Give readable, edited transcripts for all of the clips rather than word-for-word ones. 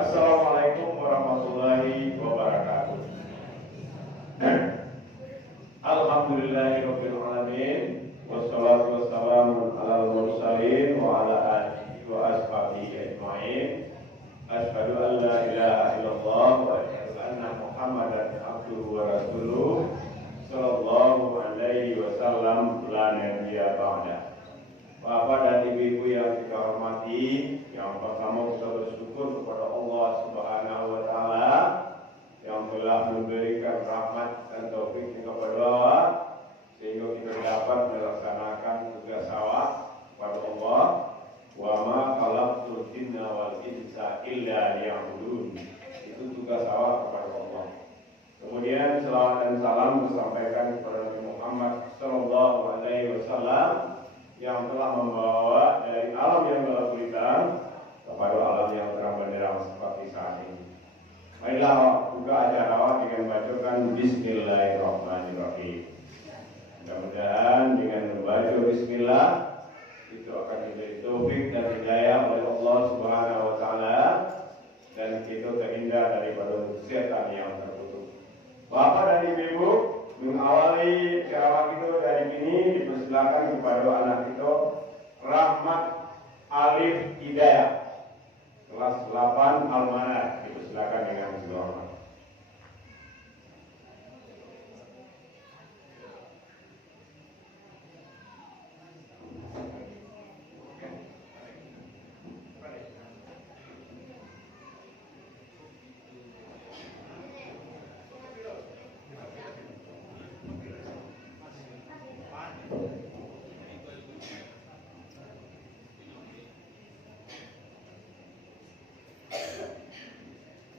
Assalamualaikum warahmatullahi wabarakatuh. Alhamdulillahirabbil alamin wassalatu wassalamu alal mursalin wa ala alihi wa ashabihi ajmain. Asyhadu an la ilaha illallah wa asyhadu anna Muhammadan abduhu wa rasuluh sallallahu alaihi wasallam la nabiyya ba'da. Bapak dan ibu-ibu yang kita hormati, yang pertama kita bersyukur kepada Allah Subhanahu wa taala yang telah memberikan rahmat dan taufik kepada kita sehingga kita dapat melaksanakan tugas awak kepada Allah. Wa ma khalaqtul jinna wal insa illa liya'budun. Itu tugas awak kepada Allah. Kemudian selawat dan salam disampaikan kepada Nabi Muhammad sallallahu alaihi wasallam yang telah membawa dari alam yang gelap gulita kepada alam yang terang benderang seperti saat ini. Marilah buka acara dengan bacakan Bismillahirrahmanirrahim. Mudah-mudahan dengan membaca Bismillah itu akan diberi taufik dan hidayah oleh Allah Subhanahu wa taala dan kita terhindar daripada setan yang terkutuk. Bapak dan Ibu, mengawali ceramah kita dari ini dipersilakan kepada anak kita Rahmat Alif Hidayah kelas 8 Almanah, dipersilakan dengan segala hormat.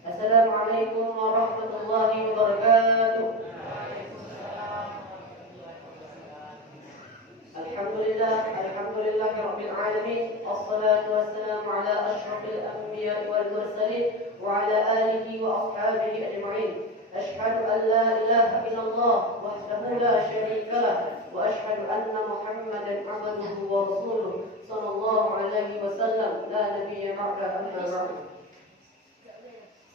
Assalamualaikum warahmatullahi wabarakatuh. Alhamdulillahirabbil alamin. Wassalatu wassalamu ala asyrafil anbiya'i wal mursalin wa ala alihi wa ashabihi ajma'in. Asyhadu an la ilaha illallah wahdahu la syarika lah wa asyhadu anna Muhammadan 'abduhu wa rasuluh sallallahu alaihi wasallam la nabiyya ba'da amma ba'd.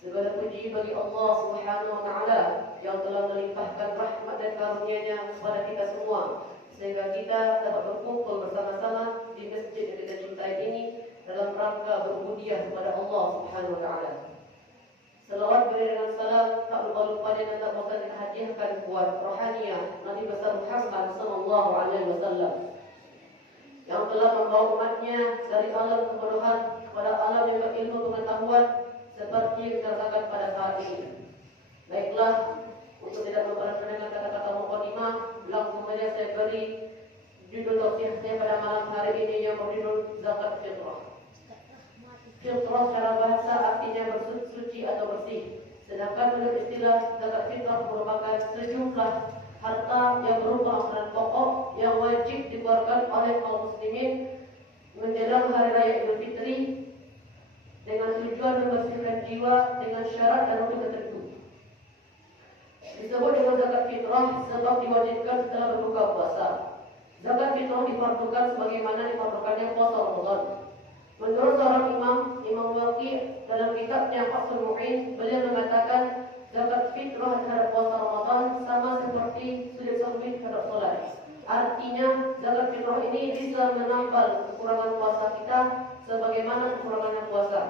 Segala puji bagi Allah Subhanahu wa taala yang telah melimpahkan rahmat dan karunia-Nya kepada kita semua sehingga kita dapat berkumpul bersama-sama di masjid yang kita cintai ini dalam rangka berubudiah kepada Allah Subhanahu wa taala. Selawat beriringan salam tak lupa-lupa dan tak bosan kita hadiahkan buat rohaniah Nabi besar Muhammad sallallahu alaihi wasallam yang telah membawa umatnya dari alam kebodohan kepada alam yang berilmu pengetahuan seperti yang kita rasakan pada saat ini. Baiklah, untuk tidak memperpanjangkan kata-kata mukadimah, langsung saja saya beri judul tausiah saya pada malam hari ini yang berjudul Zakat Fitrah. Fitrah secara bahasa artinya bersuci atau bersih. Sedangkan menurut istilah zakat fitrah merupakan sejumlah harta yang berupa makanan pokok yang wajib dikeluarkan oleh kaum muslimin menjelang hari raya Idul Fitri dengan tujuan membersihkan jiwa dengan syarat dan waktu tertentu. Disebut dengan zakat fitrah sebab diwajibkan setelah berbuka puasa. Zakat fitrah difardukan sebagaimana difardukannya puasa Ramadan. Menurut seorang Imam Waqi' dalam kitabnya Fathul Mu'in, beliau mengatakan zakat fitrah terhadap puasa Ramadan sama seperti sujud sahwi terhadap salat. Artinya zakat fitrah ini bisa menambal kekurangan puasa kita sebagaimana kekurangannya puasa.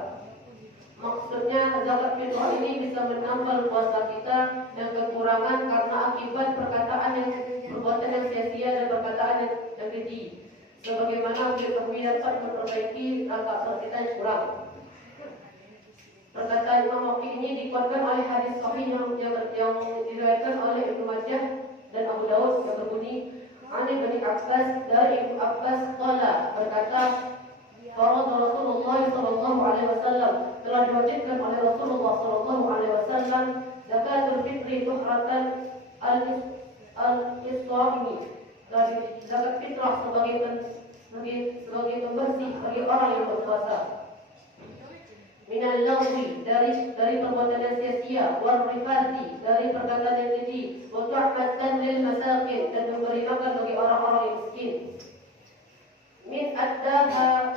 Maksudnya zakat fitrah ini bisa menambal puasa kita yang kekurangan karena akibat perbuatan yang sia-sia dan perkataan yang keji. Sebagaimana kita dapat memperbaiki rakaat salat kita yang kurang. Perkataan Imam Waqi ini dikuatkan oleh hadis sahih yang diriwayatkan oleh Ibnu Majah dan Abu Dawud yang berbunyi Ani bin Abbas dari Ibnu Abbas qala berkata Farad Rasulullah sallallahu alaihi wasallam telah diwajibkan oleh Rasulullah sallallahu alaihi wasallam zakatul fitri tuhratan al-iswami. Zakat fitrah sebagai pembersih bagi orang yang berpuasa. Minal lagwi dari perbuatan yang sia-sia, wal rifati dari perkataan yang keji, wa tu'matan lil masakin dan memberi makan bagi orang-orang yang miskin. Min addaha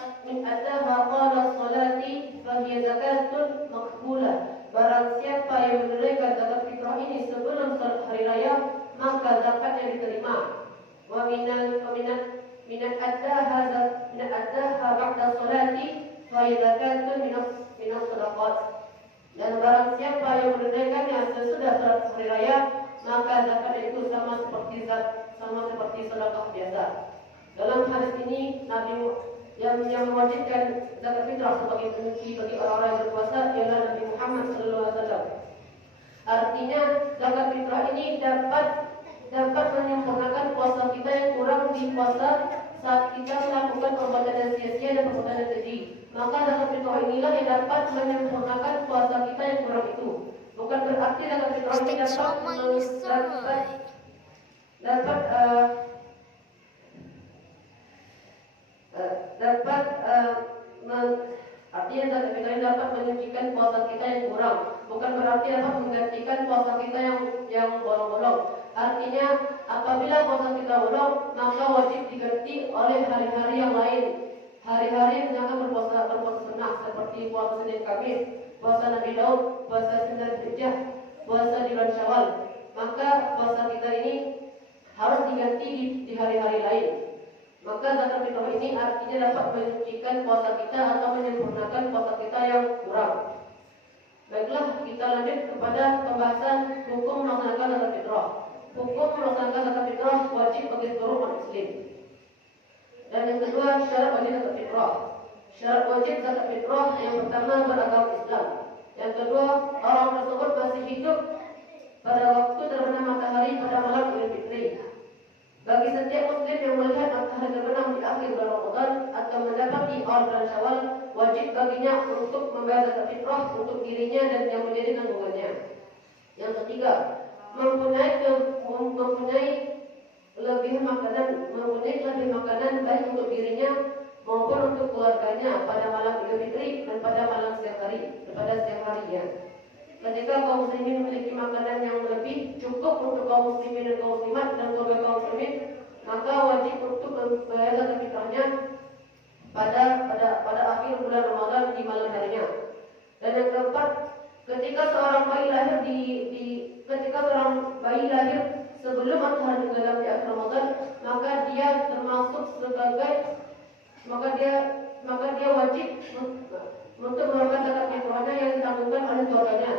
qala salati fa hiya hiya zakatun maqbulah. Barang siapa yang menunaikan zakat fitrah ini sebelum hari raya, maka zakatnya diterima. Wa minat addaha ba'da salati fa hiya zakatun minas sadaqat. Dan barang siapa yang menunaikannya sesudah salat hari raya, maka zakat itu sama seperti sedekah biasa. Dalam hadis ini Nabi yang mewajibkan zakat fitrah sebagai pengisi bagi orang-orang yang berpuasa ialah Nabi Muhammad SAW. Artinya zakat fitrah ini dapat menyempurnakan puasa kita yang kurang di puasa saat kita melakukan perbuatan yang sia-sia dan perbuatan yang keji. Maka zakat fitrah inilah yang dapat menyempurnakan puasa kita yang kurang itu. Bukan berarti zakat fitrah ini artinya zakat fitrah ini dapat menyucikan puasa kita yang kurang. Bukan berarti dapat menggantikan puasa kita yang bolong-bolong. Artinya apabila puasa kita bolong, maka wajib diganti oleh hari-hari yang lain. Hari-hari misalkan berpuasa sunnah seperti puasa Senin Kamis, puasa Nabi Daud, puasa 9 Dzulhijjah, puasa di bulan Syawal. Maka puasa kita ini harus diganti di hari-hari lain. Maka zakat fitrah ini artinya dapat menyucikan puasa kita atau menyempurnakan puasa kita yang kurang. Baiklah, kita lanjut kepada pembahasan hukum melaksanakan zakat fitrah. Hukum melaksanakan zakat fitrah wajib bagi seluruh umat muslim. Dan yang kedua, syarat wajib zakat fitrah. Syarat wajib zakat fitrah yang pertama beragama Islam. Yang kedua, orang tersebut masih hidup pada waktu terbenam matahari pada malam Idul Fitri. Bagi setiap muslim yang melihat matahari terbenam di akhir bulan Ramadan atau mendapati awal bulan Syawal, wajib baginya untuk membayar zakat fitrah untuk dirinya dan yang menjadi tanggungannya. Yang ketiga, mempunyai lebih makanan baik untuk dirinya maupun untuk keluarganya pada malam Idul Fitri dan pada malam siang harinya. Ketika kaum muslimin memiliki makanan yang lebih cukup untuk kaum muslimin dan kaum muslimat dan keluarga kaum muslimin, maka wajib untuk membayar zakat fitrahnya pada akhir bulan Ramadan di malam harinya. Dan yang keempat, ketika seorang bayi lahir sebelum matahari tenggelam di akhir Ramadan, maka dia wajib untuk mengeluarkan zakat fitrahnya yang ditanggungan oleh keluarganya.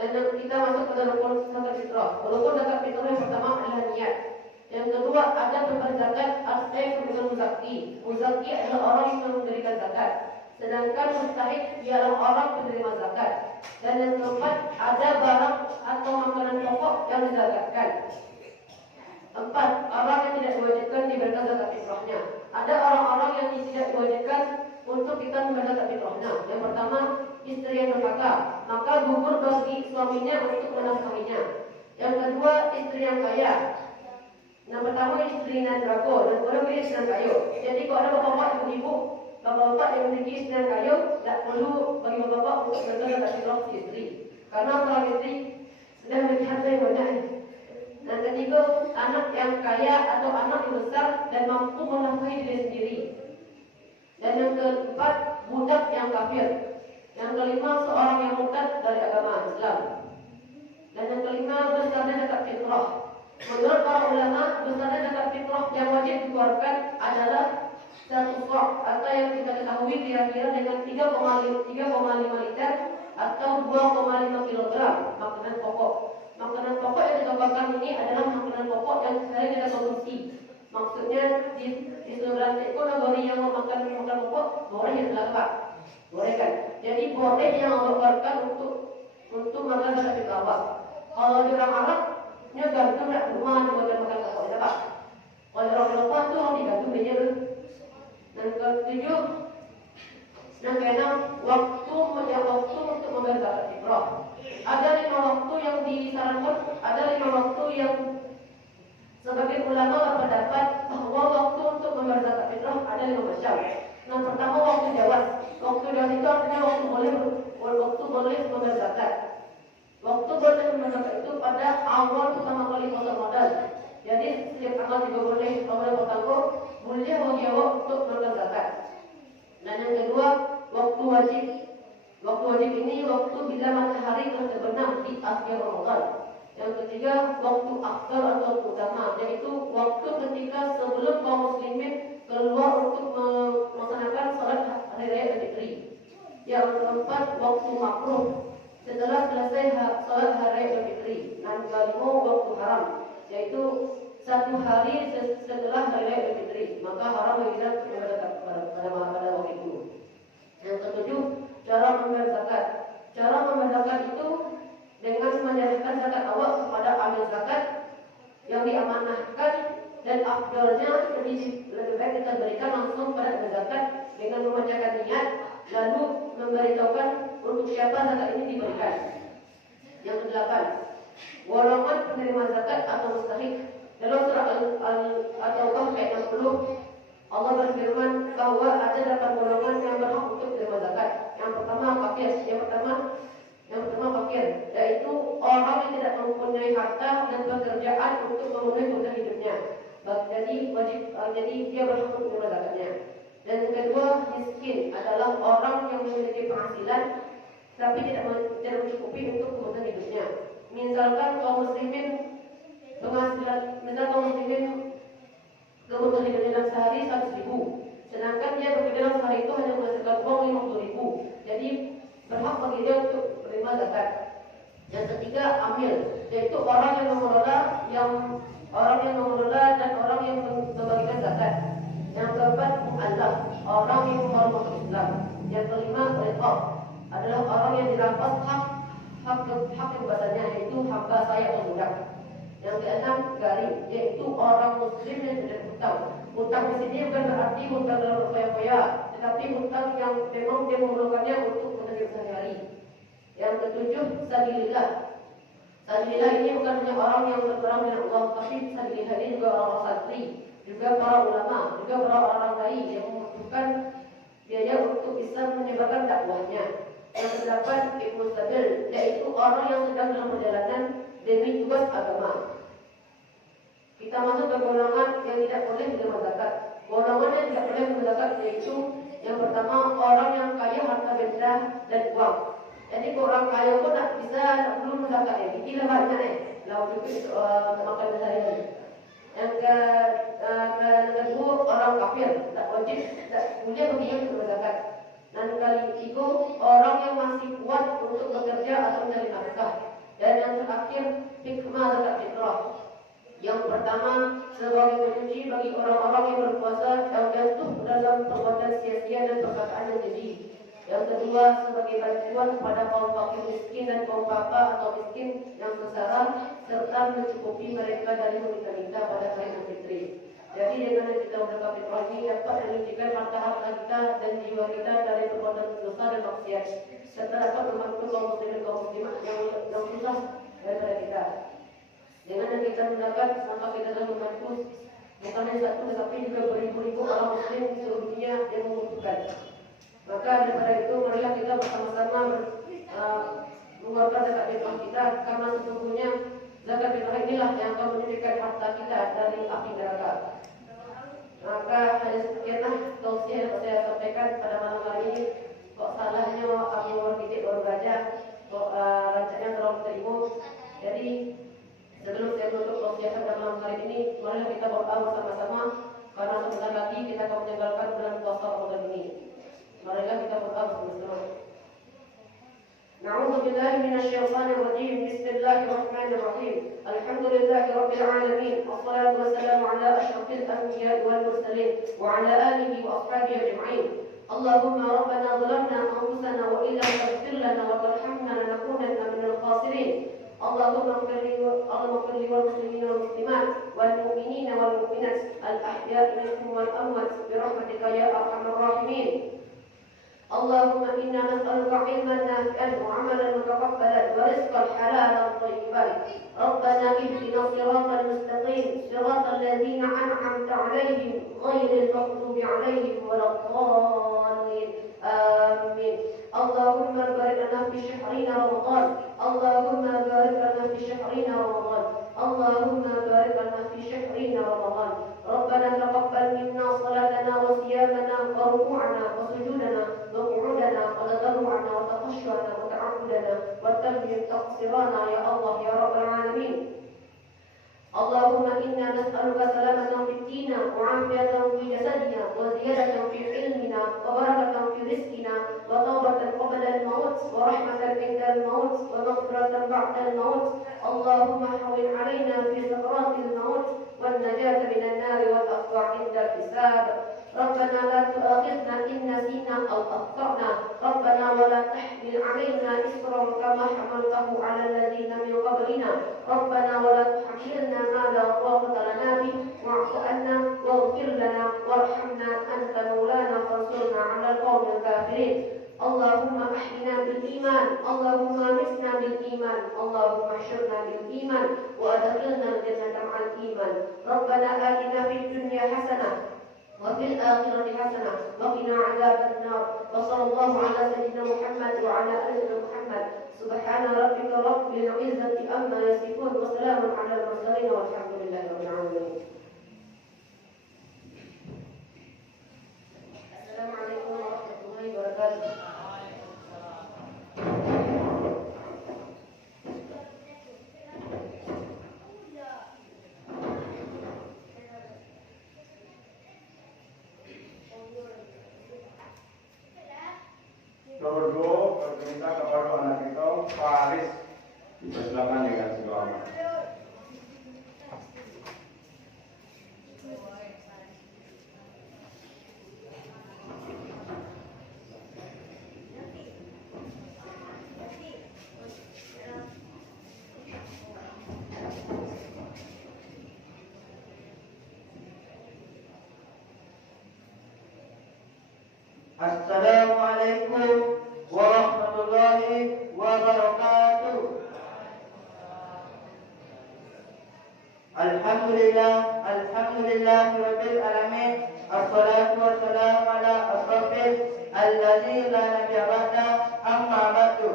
Dan kita masuk pada rukun zakat fitrah. Rukun zakat fitrah yang pertama adalah niat. Yang kedua, ada pemberi zakat atau kemudian muzaki. Muzaki adalah orang yang memberikan zakat. Sedangkan mustahik ialah orang penerima zakat. Dan yang keempat, ada barang atau makanan pokok yang dizakatkan. 4. Orang yang tidak diwajibkan diberikan zakat fitrahnya. Ada orang-orang yang tidak diwajibkan untuk kita membayar zakat fitrahnya. Yang pertama, istri yang durhaka, maka gugur bagi suaminya untuk menafkahinya. Yang kedua, istri yang kaya. Yang pertama, istri yang drago, dan kedua istri yang kayu. Jadi kalau ada bapak-bapak, ibu-ibu, bapak-bapak yang memiliki istri yang kayu, tidak perlu bagi bapak-bapak untuk memberikan zakat fitrah istri, karena seorang istri sudah memiliki harta yang banyak. Dan ketiga, anak yang kaya atau anak yang besar dan mampu menafkahi diri sendiri. Dan yang keempat, budak yang kafir. Yang kelima, seorang yang murtad dari agama Islam. Dan yang kelima, besarnya zakat fitrah. Menurut para ulama, besarnya zakat fitrah yang wajib dikeluarkan adalah 1 sok atau yang kita ketahui kira-kira dengan 3,5 liter atau 2,5 kg makanan pokok. Makanan pokok yang dikatakan ini adalah makanan pokok yang sering kita konsumsi. Maksudnya di seluruh kategori yang memakan makanan pokok boleh yang dilakukan, boleh kan? Jadi boleh yang dikeluarkan untuk makan zakat fitrah. Kalau di orang Arab, nya gantung nak rumah dibuatkan makan pokok, tidak apa? Kalau orang Eropa tu orang digantung meja tu. Dan ketujuh, dan keenam, waktu untuk membayar zakat fitrah. Ada 5 waktu yang disarankan, ada 5 waktu yang sebagian ulama berpendapat bahwa waktu untuk membayar zakat fitrah ada 5 macam. Yang pertama, waktu jawaz. Waktu jawaz itu artinya waktu boleh membayar zakat. Waktu boleh membayar zakat itu pada awal pertama kali puasa Ramadan. Jadi setiap tanggal 3 boleh bertangguh boleh bagi awak untuk membayar zakat. Dan yang kedua, waktu wajib Waktu wajib ini waktu bila matahari telah terbenam di akhir Ramadan. Yang ketiga, waktu afdal atau utama, yaitu waktu ketika sebelum kaum muslimin keluar untuk melaksanakan salat hari raya Idul Fitri. Yang keempat, waktu makruh setelah selesai salat hari raya Idul Fitri. Dan kelima, waktu haram, yaitu satu hari setelah hari raya Idul Fitri, maka haram bagi kita pada waktu itu. Yang ketujuh, cara membayar zakat. Cara membayar zakat itu dengan menyerahkan zakat awal kepada amil zakat yang diamanahkan, dan afdalnya lebih baik kita berikan langsung pada amil zakat dengan membacakan niat lalu memberitahukan untuk siapa zakat ini diberikan. Yang kedelapan, golongan penerima zakat atau mustahik. Dalam surah Al-Taubah ayat 60 Allah berfirman bahwa ada 8 golongan yang berhak untuk menerima zakat. Yang pertama fakir, yang pertama fakir, yaitu orang yang tidak mempunyai harta dan pekerjaan untuk memenuhi kebutuhan hidupnya. Jadi dia berhak untuk menerima zakatnya. Dan yang kedua, miskin adalah orang yang memiliki penghasilan tapi tidak mencukupi untuk kebutuhan hidupnya. Misalkan kaum muslimin kebutuhan hidupnya dalam sehari 100.000, sedangkan dia bekerja dalam sehari itu hanya menghasilkan uang 50.000. Jadi berhak bagi dia untuk menerima zakat. Yang ketiga, amil, yaitu orang yang mengelola dan orang yang membagikan zakat. Yang keempat, mu'allaf, orang yang baru masuk Islam. Yang kelima, riqab, adalah orang yang dirampas hak kebebasannya, yaitu hamba saya atau budak. Yang keenam, garim, yaitu orang muslim yang tidak hutang. Hutang di sini bukan berarti hutang dalam berfoya-foya, tetapi hutang yang memang dia memerlukannya untuk menerima sehari-hari. Yang ketujuh, sabilillah. Sabilillah ini bukan hanya orang yang berperang dengan Allah, tapi sabilillah ini juga orang santri, juga para ulama, juga para orang lain yang membutuhkan biaya untuk bisa menyebarkan dakwahnya. Yang kedelapan, ibnu sabil, yaitu orang yang sedang dalam perjalanan demi tugas agama. Kita masuk ke golongan yang tidak boleh menerima zakat. Golongan yang tidak boleh menerima zakat yaitu yang pertama, orang yang kaya harta benda dan uang. Jadi orang kaya pun tak belum zakat ya. Inilah banyak lalu juga makan sehari-hari. Yang kedua, orang kafir tak wajib, tak boleh bagi yang zakat. Dan ketiga, orang yang masih kuat untuk bekerja atau mencari nafkah. Dan yang terakhir, hikmah zakat fitrah. Yang pertama, sebagai pencuci bagi orang-orang yang berpuasa yang jatuh dalam perbuatan sia-sia dan perkataan yang keji. Yang kedua, sebagai bantuan kepada kaum fakir miskin dan kaum bapa atau miskin yang sengsara, serta mencukupi mereka dari meminta-minta pada hari Idul Fitri. Jadi dengan kita zakat fitrah ini dapat menyucikan harta-harta kita dan jiwa kita dari perbuatan dosa dan maksiat, serta dapat membantu kaum muslim dan kaum muslimat yang susah daripada kita. Dengan yang kita mendapat, maka kita telah membantu bukan hanya satu tetapi juga beribu-ribu orang muslim di seluruh dunia yang membutuhkan. Maka daripada itu, marilah kita bersama-sama mengeluarkan zakat fitrah kita, karena sesungguhnya zakat fitrah inilah yang akan menyucikan harta kita dari api neraka. Maka hanya sekianlah tausiah yang saya sampaikan pada malam hari ini. Kok salahnya aku baru belajar, kok rancangnya terlalu terima. Jadi sebelum saya menutup tausiah pada malam hari ini, marilah kita berdoa bersama-sama, karena sebentar lagi kita akan meninggalkan bulan puasa Ramadan ini. Marilah kita berdoa bersama-sama. Na'udzu billahi minasyaitonir rajim. Bismillahirrahmanirrahim. Alhamdulillahi rabbil alamin. Wassalatu wassalamu ala asyrafil anbiya'i wal mursalin wa ala alihi wa ashabihi ajma'in. Allahumma rabbana zalamna anfusana wa illam taghfir lana wa tarhamna lanakunanna minal khasirin. Allahumma ighfir li wal muslimina wal muslimat wal mu'minina wal mu'minat al ahya'i minhum wal amwat bi rahmatika ya arhamar rahimin. اللهم إنا نسألك علما نافعا وعملا متقبلا ورزقا حلالا طيبا. ربنا اهدنا الصراط المستقيم صراط الذين أنعمت عليهم غير المغضوب عليهم ولا الضالين آمين. اللهم بارك لنا في شهرنا رمضان. اللهم بارك لنا في شهرنا رمضان. اللهم بارك لنا في شهرنا رمضان. ربنا تقبل منا صلاتنا وصيامنا وركوعنا وسجودنا وقعودنا وتضرعنا وتخشعنا تقصيرنا يا الله يا رب العالمين. اللهم إنا نسألك سلامة في ديننا وعافية في جسدنا وزيادة في علمنا وبركة في رزقنا وتوبة قبل الموت ورحمة عند الموت ومغفرة بعد الموت. اللهم هون علينا في سكرات الموت والنجاة من النار والأخطار عند الحساب. ربنا لا تؤاخذنا إن نسينا أو أخطأنا. ربنا ولا تحمل علينا إصرا كما حملته على الذين من قبلنا. ربنا ولا تحملنا ما لا طاقة لنا به واعف عنا واغفر لنا وارحمنا أنت مولانا فانصرنا على القوم الكافرين. اللهم أحينا بالإيمان، اللهم أمتنا بالإيمان، اللهم احشرنا بالإيمان وأدخلنا الجنة مع الإيمان. ربنا آتنا في الدنيا حسنة وفي الآخرة حسنة وقنا عذاب النار. وصلى الله على سيدنا محمد وعلى آل محمد. سبحان ربك رب العزة عما يصفون وسلام على المرسلين والحمد لله رب العالمين. السلام عليكم ورحمة الله وبركاته. Dodo berminta kepada anak kita Faris dipersilakan dengan selamat. Assalamualaikum warahmatullahi wabarakatuh. Alhamdulillah rabbil alamin. Assalatu wassalamu ala asrafil alladzi la nabiyya ba'da, amma ba'du.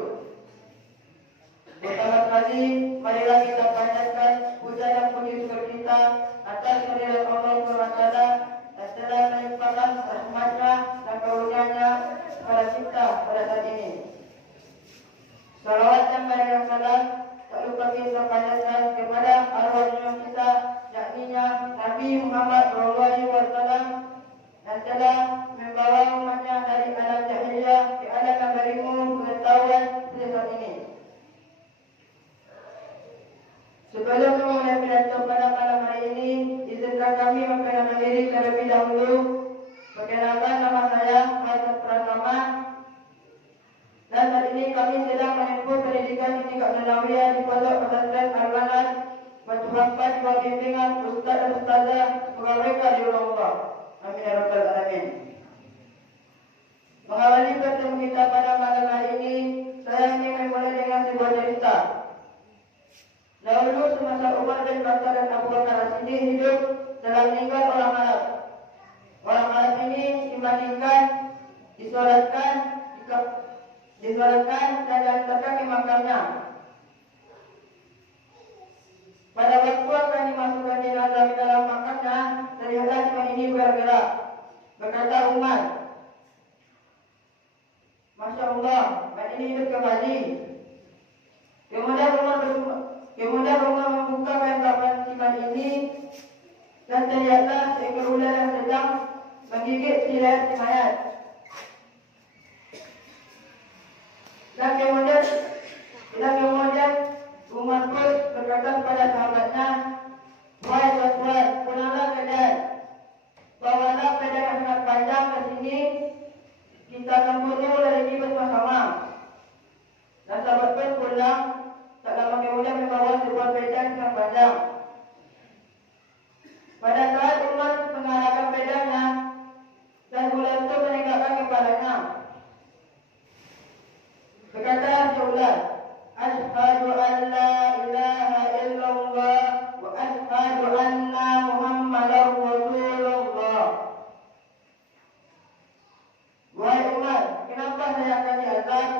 Pertama kali marilah kita panjatkan puja dan puji syukur kita atas kehadirat Allah SWT dan telah melimpahkan rahmatnya dan karunia-Nya kepada kita pada saat ini. Salawat dan salam tak lupa kita panjatkan kepada arwah junjungan kita, yakninya Nabi Muhammad SAW, yang telah membawa umatnya dari alam jahiliyah ke alam yang berilmu pengetahuan pada saat ini. Sebelum memulai pidato pada malam hari ini, izinkan kami memperkenalkan diri terlebih dahulu. Perkenalkan, nama saya Faisal Pratama, dan saat ini kami sedang menempuh pendidikan di tingkat sanawiyah di Pondok Pesantren Al-Manhaj Batu Hampat di bawah bimbingan Ustaz dan Ustazah pegawai Allah. Amin ya rabbal alamin. Mengawali pertemuan kita pada malam hari ini, saya ingin memulai dengan sebuah cerita. Dahulu semasa Umar bin Khattab dan Abu Bakar As-Siddiq hidup, telah meninggal orang Arab. Orang Arab ini dimandikan, disolatkan dan diantarkan ke makamnya. Pada waktu akan dimasukkan jenazah ke dalam makamnya, terlihatlah si ini bergerak. Berkata Umar, Masya Allah, man ini hidup kembali. Kemudian Umar membukakan kapan siman ini, dan terlihatlah seekor ular yang sedang menggigit si leher si mayat. Dan kemudian Umar pun berkata kepada sahabatnya, wahai tuan-tuan, pulanglah kalian, bawalah pedang yang sangat panjang ke sini, kita akan bunuh ular ini bersama-sama. Dan sahabat pun pulang, tak lama kemudian membawa sebuah pedang yang panjang. Pada saat Umar mengarahkan pedangnya, dan ular itu menegakkan kepalanya. Berkata si ular, Ashhadu an la ilaha illallah wa ashhadu anna Muhammadar Rasulullah. Wahai Umar, kenapa saya akan diazab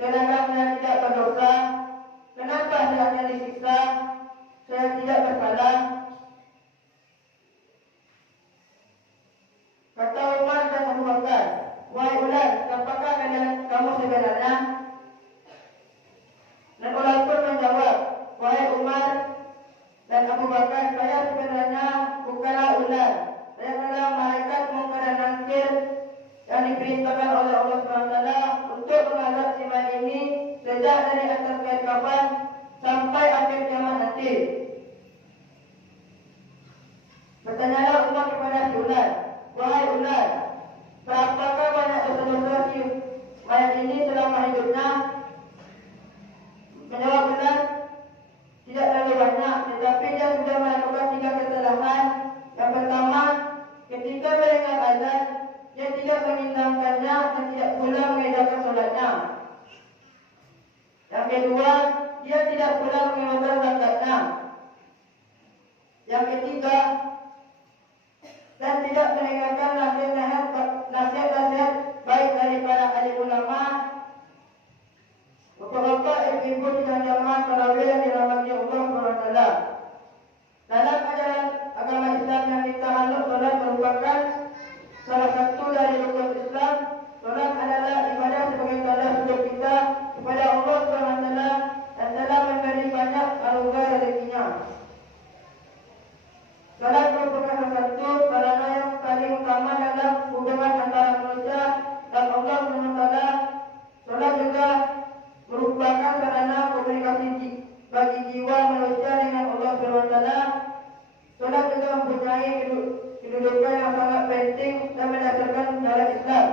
sedangkan saya tidak berdosa? Kenapa saya akan disiksa? Saya tidak bersalah. saya sebenarnya bukanlah ular. Saya adalah malaikat mungkar dan nakir yang diperintahkan oleh Allah SWT untuk mengazab si mayat ini sejak dari atas kain kafan sampai akhir kiamat nanti. Bertanyalah Umar kepada si ular, wahai ular, berapakah banyak dosa-dosa si mayat ini selama hidupnya? Menjawab ular, tidak terlalu banyak, tetapi dia sudah melakukan 3 kesalahan. Yang pertama, ketika mendengar azan, dia tidak mengindahkannya dan tidak pula mengedarkan solatnya. Yang kedua, dia tidak pula mengeluarkan zakatnya. Yang ketiga, dan tidak mendengarkan nasihat-nasihat baik daripada ahli ulama. Bapak-bapak, ibu-ibu dan jamaah tarawih yang dirahmati Allah SWT. Dalam ajaran agama Islam yang kita anut, solat merupakan salah satu dari rukun Islam. Solat adalah ibadah sebagai tanda syukur kita kepada Allah SWT dan telah memberi banyak anugerah rezekinya. Solat merupakan salah satu sarana yang paling utama dalam hubungan antara manusia dan Allah SWT. Solat juga merupakan sarana komunikasi bagi jiwa manusia dengan Allah SWT. Solat juga mempunyai kedudukan yang sangat penting dan berdasarkan dalam Islam.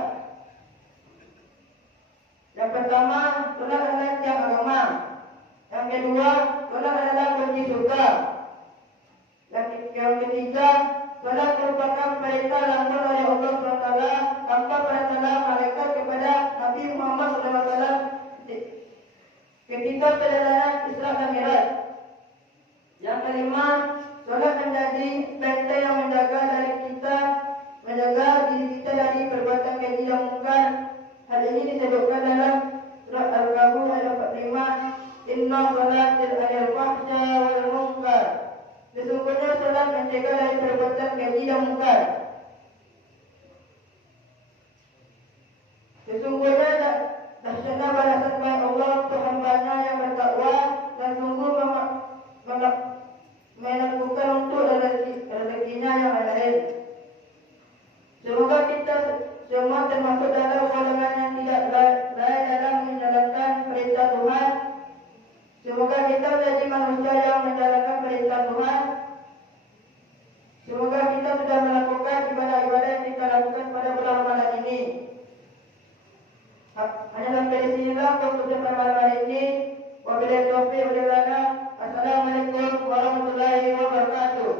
Yang pertama, solat adalah tiang agama. Yang kedua, solat adalah kunci surga. Yang ketiga, solat merupakan perintah langsung dari Allah SWT tanpa perantara malaikat kepada Nabi Muhammad SAW ketika perjalanan Isra dan Mi'raj. Yang kelima, solat menjadi benteng yang menjaga diri kita dari perbuatan keji dan mungkar. Hal ini disebutkan dalam surat Al-Kahf ayat 45, Inna sholatil anil fahsya wal munkar. Sesungguhnya solat mencegah dari perbuatan keji dan mungkar. Sesungguhnya dahsyatnya balasan baik Allah untuk hamba-Nya yang bertakwa dan sungguh menentukan untuk rezekinya yang lain. Semoga kita semua termasuk dalam golongan yang tidak lalai dalam menjalankan perintah Tuhan. Semoga kita menjadi manusia yang menjalankan perintah Tuhan. Semoga kita sudah melakukan ibadah-ibadah yang kita lakukan pada bulan Ramadan ini. Hanya sampai di sinilah untuk malam hari ini. Wabillahi taufiq wal hidayah. Assalamualaikum warahmatullahi wabarakatuh.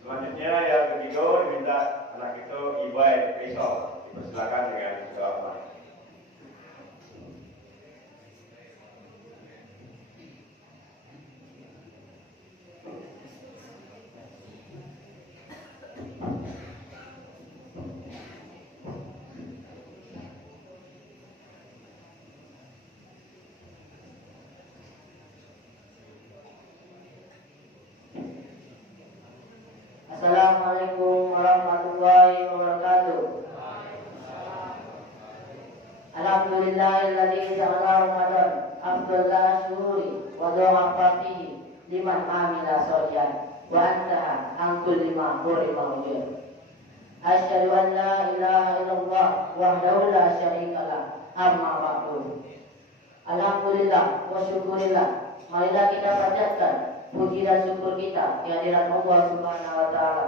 Selanjutnya yang ketiga diminta anak kita Ibai Faisal. Dipersilakan dengan jawaban. Assalamualaikum warahmatullahi wabarakatuh. Alhamdulillahilladzi ja'ala Ramadan afdal syuhuri wa dha'a fihi liman amila sholihan wa antaha an kulli ma hurima ujur. Asyhadu an la ilaha illallah wahdahu la syarika lah, amma ba'du. Alhamdulillah wa syukurillah. Marilah kita panjatkan puji dan syukur kita kehadiran Allah Subhanahu wa taala.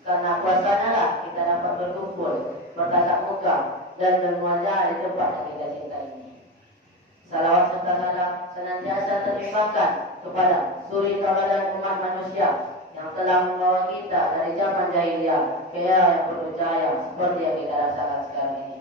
Karena kuasanya lah kita dapat berkumpul, bertatap muka dan bermuajah di tempat yang kita cinta ini. Salawat serta salam senantiasa terlimpahkan kepada suri tauladan umat manusia yang telah membawa kita dari zaman jahiliyah ke era yang penuh cahaya seperti yang kita rasakan sekarang ini.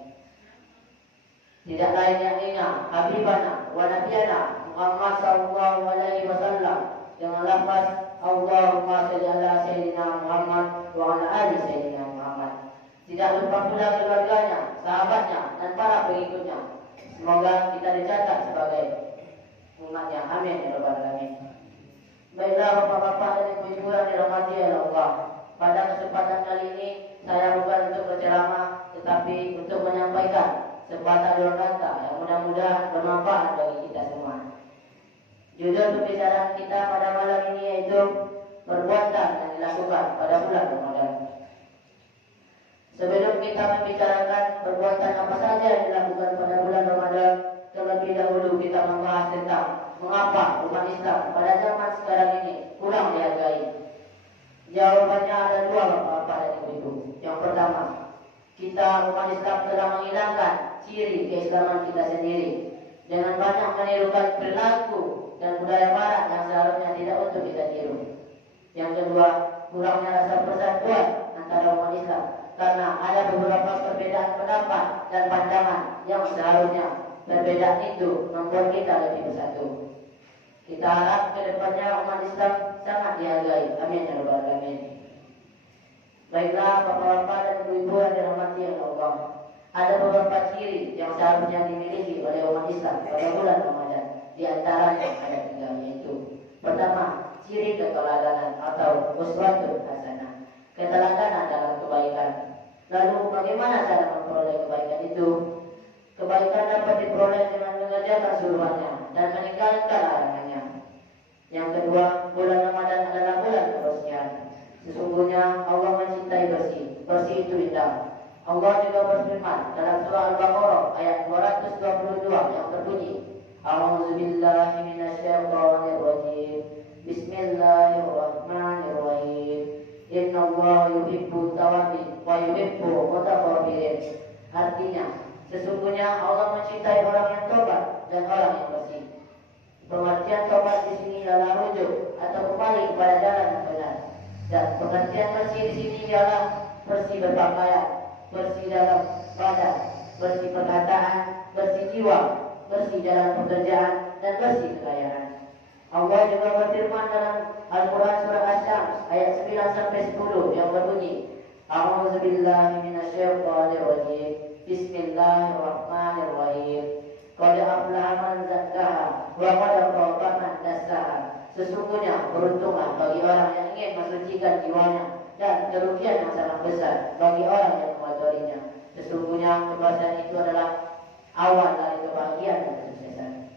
Tidak lain yang ingat Habibana wa Nabiyana Muhammad sallallahu alaihi wasallam dengan lafaz Allahumma shalli ala sayyidina Muhammad wa ala ali sayyidina Muhammad. Tidak lupa pula keluarganya, sahabatnya dan para pengikutnya. Semoga kita dicatat sebagai umatnya. Amin ya rabbal alamin. Baiklah bapak-bapak dan ibu-ibu yang dirahmati oleh Allah. Pada kesempatan kali ini saya bukan untuk berceramah, tetapi untuk menyampaikan sepatah dua kata yang mudah-mudahan bermanfaat bagi kita semua. Judul pembicaraan kita pada malam ini yaitu perbuatan yang dilakukan pada bulan Ramadan. Sebelum kita membicarakan perbuatan apa saja yang dilakukan pada bulan Ramadan, terlebih dahulu kita membahas tentang mengapa umat Islam pada zaman sekarang ini kurang dihargai. Jawabannya ada dua bapak-bapak dan ibu-ibu. Yang pertama, kita umat Islam telah menghilangkan ciri keislaman kita sendiri dengan banyak menirukan perilaku dan budaya barat yang seharusnya tidak untuk kita tiru. Yang kedua, kurangnya rasa persatuan antara umat Islam karena ada beberapa perbedaan pendapat dan pandangan yang seharusnya perbedaan itu membuat kita lebih bersatu. Kita harap ke depannya umat Islam sangat dihargai. Amin ya rabbal alamin. Baiklah bapak-bapak dan ibu-ibu yang dirahmati Allah, ada beberapa ciri yang seharusnya dimiliki oleh umat Islam pada bulan Ramadan. Di antaranya ada tiga, yaitu pertama, ciri keteladanan atau uswatun hasanah, keteladanan dalam kebaikan. Lalu bagaimana cara memperoleh kebaikan itu? Kebaikan dapat diperoleh dengan mengerjakan suruhannya dan meninggalkan larangannya. Yang kedua, bulan Ramadan adalah bulan kebersihan. Sesungguhnya Allah mencintai bersih. Bersih itu indah. Allah juga berfirman dalam surah Al-Baqarah ayat 222 yang berbunyi, A'udzubillahi minasyaitonirrajim. Bismillahirrahmanirrahim. Innallaha yuhibbut tawwabin wa yuhibbul mutatahhirin. Artinya, sesungguhnya Allah mencintai orang yang tobat dan orang yang bersih. Pengertian tobat di sini adalah rujuk atau kembali kepada jalan yang benar. Dan pengertian bersih di sini ialah bersih berpakaian, bersih dalam badan, bersih perkataan, bersih jiwa, bersih dalam pekerjaan, dan bersih kekayaan. Allah juga berfirman dalam Al-Quran surah Asy-Syams ayat 9 sampai 10 yang berbunyi, A'udzubillahi minasyaitonirrajim. Bismillahirrahmanirrahim. Qad aflaha man zakkaha wa qad khaba man dassaha. Sesungguhnya beruntunglah bagi orang yang ingin mensucikan jiwanya, dan kerugian yang sangat besar bagi orang yang mengotorinya. Sesungguhnya kebersihan itu adalah awal dari kebahagiaan dan kesuksesan.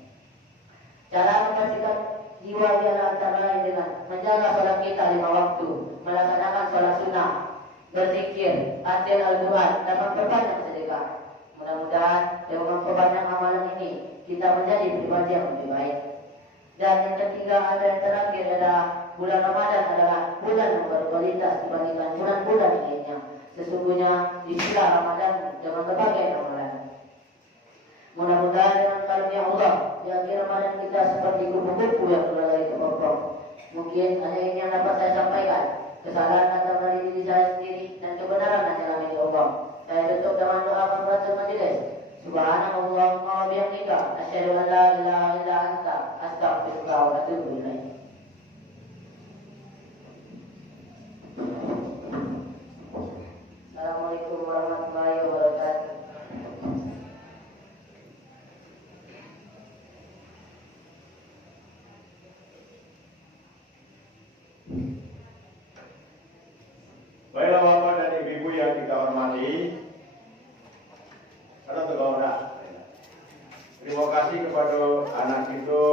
Cara membersihkan jiwa ialah antara lain dengan menjaga sholat kita 5 waktu, melaksanakan sholat sunnah, berzikir, hadir Al-Quran, dan memperbanyak sedekah. Mudah-mudahan dengan memperbanyak amalan ini kita menjadi pribadi yang lebih baik. Dan yang ketiga, ada yang terakhir adalah bulan Ramadan adalah bulan yang berkualitas dibandingkan bulan-bulan lainnya. Sesungguhnya istilah Ramadan dengan berbagai amalan. Mudah-mudahan dengan karunia Allah di akhir Ramadan kita seperti kupu-kupu yang berlari ke pokok. Mungkin hanya ini yang dapat saya sampaikan. Kesalahan datang dari diri saya sendiri dan kebenaran hanyalah milik Allah. Saya tutup dengan doa pembuka majelis. Subhanallah wa bihamdika, asyhadu an la ilaha illa anta, astaghfiruka wa atubu ilaik. Assalamualaikum warahmatullahi wabarakatuh. Baiklah bapak dan ibu-ibu yang kita hormati, terima kasih kepada anak itu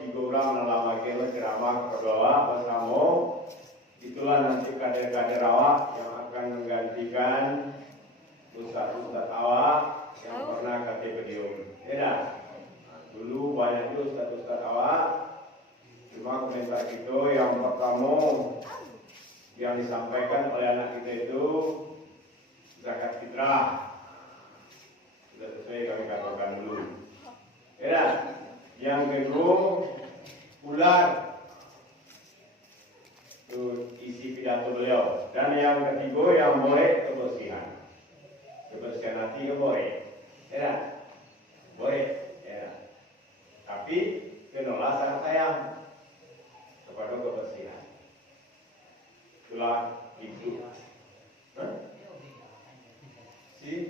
digoram dalam agama ceramah berdoa bersama. Itulah nanti kader-kader awak yang akan menggantikan ustaz-ustaz awak yang pernah KTP Dium. Dulu banyak juga ustaz-ustaz awak. Cuma komentar itu yang pertama yang disampaikan oleh anak kita itu zakat fitrah. Sudah sesuai kami katakan dulu. Yang kedua ular itu isi pidato beliau. Dan yang ketiga yang boleh kebersihan. Kebersihan hati ke boleh. Boleh. Tapi kenalah sangat sayang kepada kebersihan. Itulah itu. Si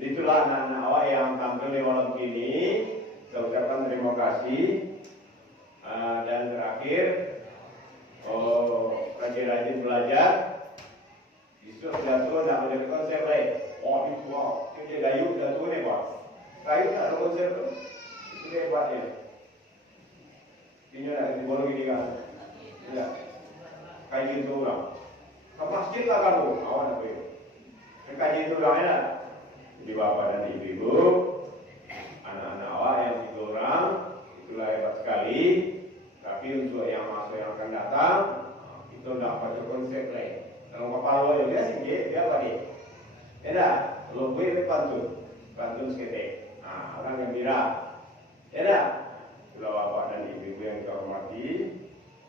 Itulah anak-anak awak yang tampil di malam ini. Saya ucapkan terima kasih. Dan terakhir, rajin-rajin belajar. Besok jatuh nak ada konsep lain. Dia kayu jatuh ni buat. Kayu tak ada konsep tu. Itu dia buat dia. Ini nak dibolong gini kan? Ya. Kayu itu orang. Ke masjid lah kamu. Awak nak pergi. Kayu itu orang ya. Jadi bapa dan ibu, anak-anak awak yang 3 orang, itulah hebat sekali. Tapi untuk yang masuk yang akan datang, itu tidak pada konsep lain. Kalau kepala dia singgih, dia apa dia? Ya dah, lebih pantun seketik. Orang gembira. Ya dah, itulah bapak dan ibu yang kita hormati.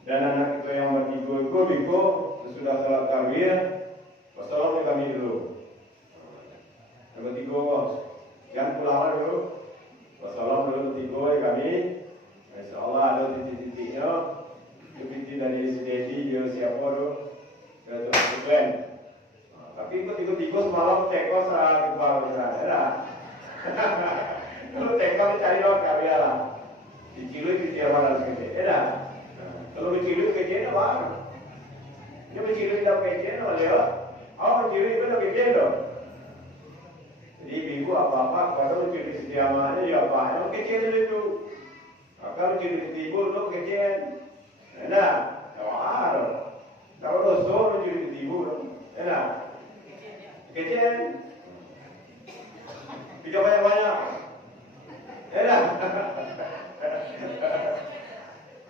Dan anak kita yang bertiga itu, sesudah salat tarawih, wassalam kami dulu. Yang bertiga, jangan pulang dulu. Wassalam dulu bertiga kami. InsyaAllah ada titik-titiknya. Titik dari si Dedi, dia siapa tu? Dia tu Ben. Tapi ikut tiga-tiga semalam teko serah kepala besar. Ya. Kalau teko cari orang kaya lah. Dicilui di mana sekali. Ya. Kalau dicilui kejadian apa? Dia dicilui dalam kejadian apa dia? Awak dicilui itu dalam kejadian tu. Jadi ibu apa-apa kalau dicilui setiamanya dia apa? Yang kejadian itu. Kalau dicilui ibu tu kejadian. Ya. Awak. Kalau dosa dicilui ibu tu. Ya. Kejadian. Tidak banyak-banyak. Ya dah.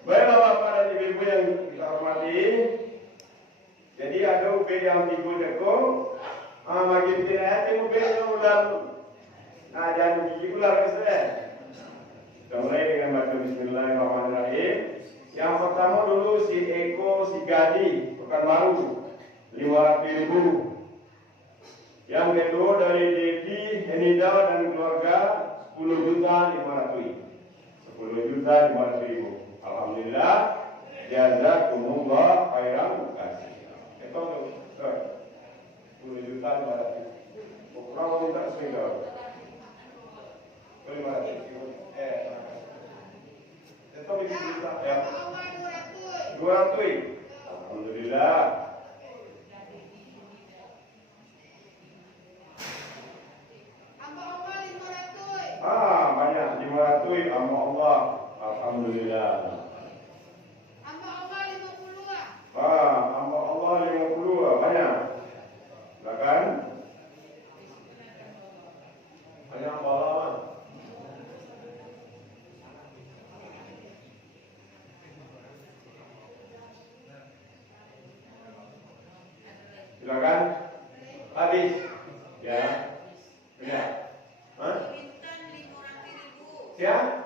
Baiklah bapak dan ibu yang kita hormati. Jadi ada ubin yang 3 dekong. Makin tidak ada ubin yang ulang. Jangan gigi ulang saja. Kita mulai dengan baca Bismillahirrahmanirrahim. Yang pertama dulu si Eko, si Gadi, Pekanbaru, 500.000. Yang kedua dari Dedi, Henida dan keluarga 10.500.000. 10.500.000. Alhamdulillah, jazakumullah khairan katsiran. Itu tuh. 10.500.000. Kurang minta seminggu. 500. Itu bisa ya. 200. Alhamdulillah. Banyak 500 sama Allah. Alhamdulillah. Sama Allah 50 lah. Sama Allah 50 banyak. Silakan. Banyak Allah. Silakan. Habis. Ya. Benar. Hah? Siapa?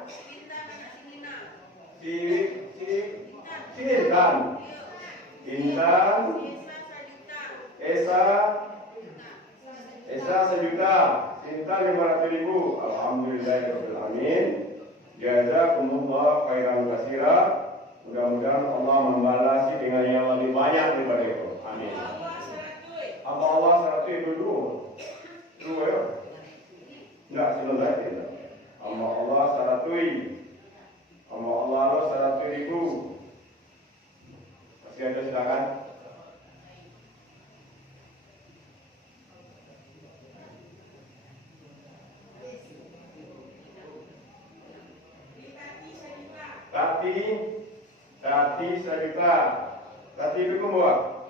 Intan. Esa 1 juta. Intan 500.000. Alhamdulillahirrahmanirrahim. Jazakumullah khairan katsira. Mudah-mudahan Allah membalasi dengan yang lebih banyak daripada itu. Amin. Allah 100 dulu. Dulu ya. Enggak, selesai tidak. Allah 100. Allah 100.000. Masih ada silakan. Tati 1 juta. Tati itu kumbuat.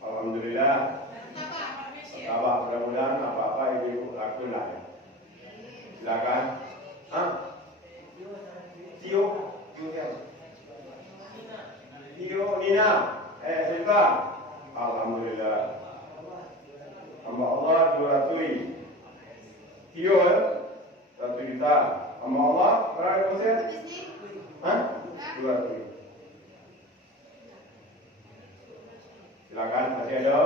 Alhamdulillah. Sabar, mudah-mudahan apa-apa ibu lakukan lah. Silakan. Tio Nina. Siapa? Alhamdulillah. Hamba Allah 200. Tio 1 juta. Hamba Allah berapa persen? 200. Silakan, masih ada.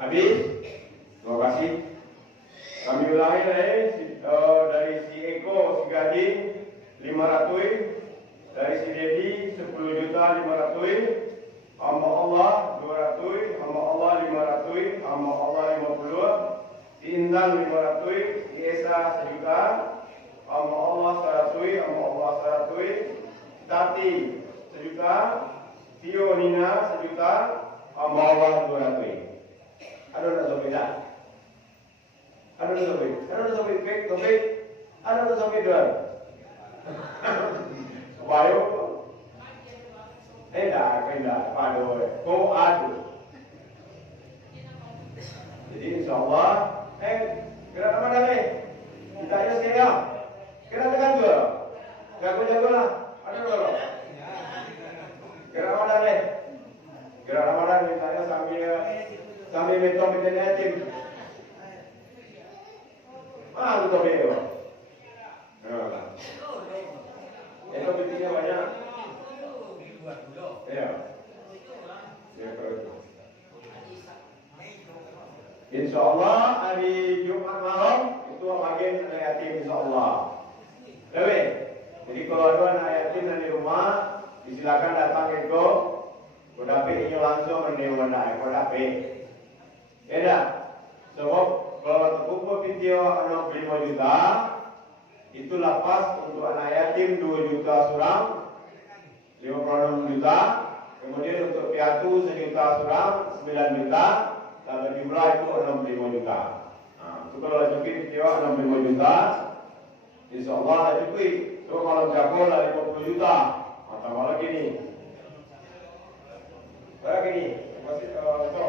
Habis? Terima kasih. Kami ulangi dari si Eko, si Gading 500, dari si Dedi 10.500.000, 500, hamba Allah 200, hamba Allah 500, hamba Allah 50, Intan 500, Esa 1 juta, hamba Allah 100, hamba Allah 100, Tati 1 juta, Tio Nina 1 juta, hamba Allah 200. Ada nak sobek tak? Ada nak sobek? Ada nak sobek? Sobek? Ada nak sobek tuan? Bayo? Tidak, padu. Kau adu. Jadi insyaAllah, gerak mana ni? Kita aja sekarang. Gerak tekan tu. Jago lah. Ada dulu. Gerak mana ni? Gerak mana ni? Saya sambil betul menjadi yatim. Mana tu topi tu? Itu betinya banyak. Ya. InsyaAllah hari Jumat malam itu bagian anak yatim insyaAllah. Lebih. Jadi kalau ada anak yatim di rumah, disilakan datang ke Kodape ini langsung menerima naik Kodape. Ya. Sebab kalau terkumpul video 65 juta, itu lapas untuk anak yatim 2 juta surang, 56 juta. Kemudian untuk piatu 1 juta surang, 9 juta. Kalau jumlah itu 65 juta. Itu kalau cukup video 65 juta, insyaAllah dah cukup. So kalau jago lah 50 juta. Atau malah gini. Berapa gini? Masih itu.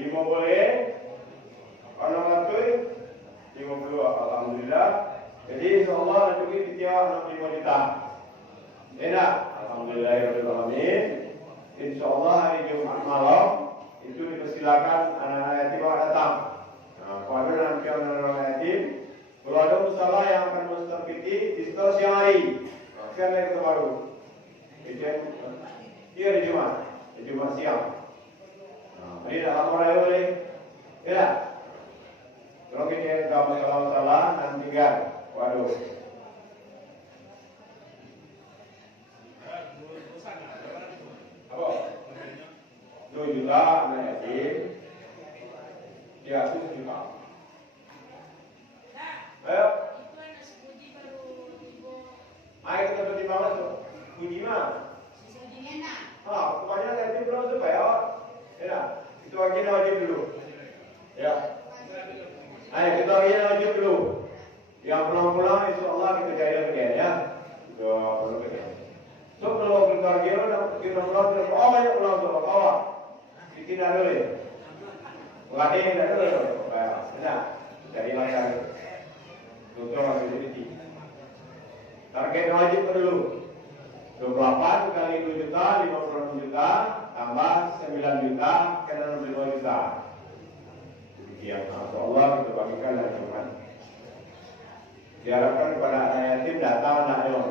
Lima boleh, 600, 50, alhamdulillah. Jadi insyaAllah nanti kita 65 juta. Enak, alhamdulillahirrahmanirrahim. InsyaAllah hari Jumat malam itu dipersilakan anak-anak yatim datang. Kalau ada nanti anak-anak yatim, kalau ada musalah yang akan mensterpiti di setelah siang hari. Siang hari itu baru. Iya di Jumat siang. Jadi dah lama dah boleh. Ya. Kalau kita tak masalah nanti kan. Waduh. Apa? 2 juta anak yatim. 300 juta. Ayo. Ayo kita bertimbang tu. Puji mah. Kebanyakan yatim belum supaya. Ya. Itu agenda wajib dulu. Ya. Ayo kita agenda wajib dulu. Yang pulang-pulang insyaAllah kita jaya kerjaan ya. Kita perlu kerjaan. So kalau kita pulang, banyak pulang sama kawan. Kita dah dulu ya. Pengadil dah dulu. Benar. Jadi macam doktor masih jadi. Target wajib dulu. 28 kali 2 juta, 56 juta, tambah 9 juta, kena 65 juta. Demikian, insyaAllah kita bagikan dan cuman. Diharapkan kepada anak yatim datang anak yang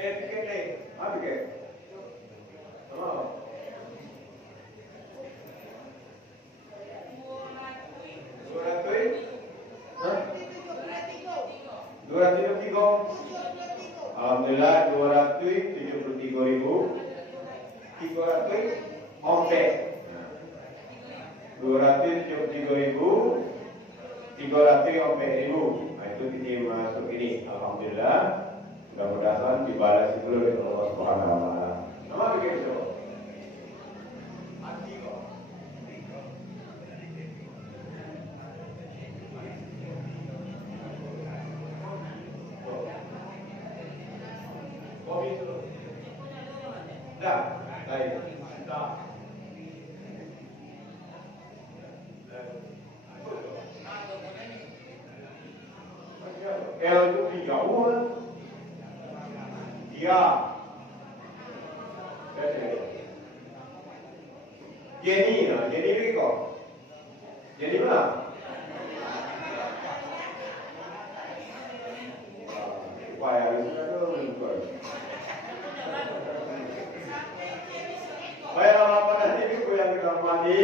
tiket nih. Apa tiket? Oh. Alhamdulillah 273.300 ompe. 273.300 ompe ribu. Nah itu kita masuk ini. Alhamdulillah. Mudah-mudahan dibalas itu oleh Allah Subhanahu wa taala. Nama begitu. Dah, baik. Dah. L itu 3 U. Dia. Jenny ni kau. Jenny mana? Supaya baik apa nanti ibu yang kita hormati.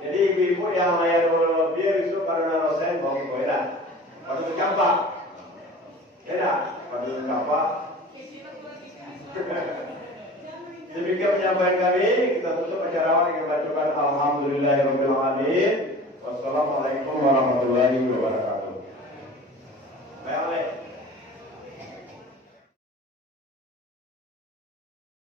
Jadi ibu yang layar lebih itu karena rosen bagi kau ya. Pada campak, ya, pada campak. Demikian penyampaian kami. Kita tutup acara dengan bacaan Alhamdulillahirobbilalamin. Wassalamualaikum warahmatullahi wabarakatuh.